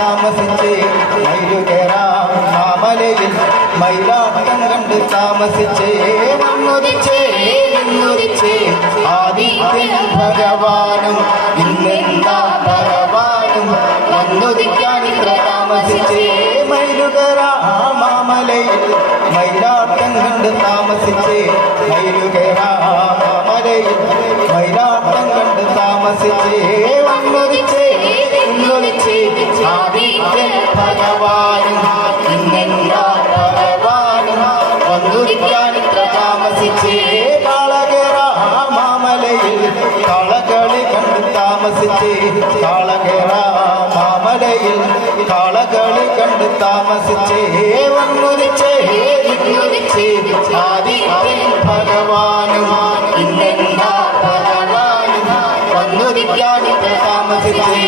താമസിച്ച് മയിലുകേറാ മാമലയിൽ മയിലാട്ടം കണ്ട് താമസിച്ച് വന്നുദിച്ചേ നിന്നുദിച്ചേ ആദിത്യൻ ഭഗവാനും ഇന്നെന്താ ഭഗവാനും വന്നുദിക്കാൻ ഇത്ര താമസിച്ചേ മയിലുകേറാ മാമലയിൽ മയിലാട്ടം കണ്ട് താമസിച്ച് മയിലുകേറാ മാമലയിൽ മയിലാട്ടം കണ്ട് താമസിച്ച് വന്നുദിച്ചേ നിന്നുദിച്ചേ ആദിത്യൻ ഭഗവാനും ഇന്നെന്താ ഭഗവാനും വന്നുദിക്കാൻ ഇത്ര താമസിച്ചേ കാളകേറാ മാമലയിൽ കാളകളി കണ്ട് താമസിച്ച് കാളകേറാ മാമലയിൽ കാളകളി കണ്ട് താമസിച്ച് വന്നുദിച്ചേ നിന്നുദിച്ചേ ആദിത്യൻ ഭഗവാനും ഇന്നെന്താ ഭഗവാനും വന്നുദിക്കാൻ ഇത്ര താമസിച്ചേ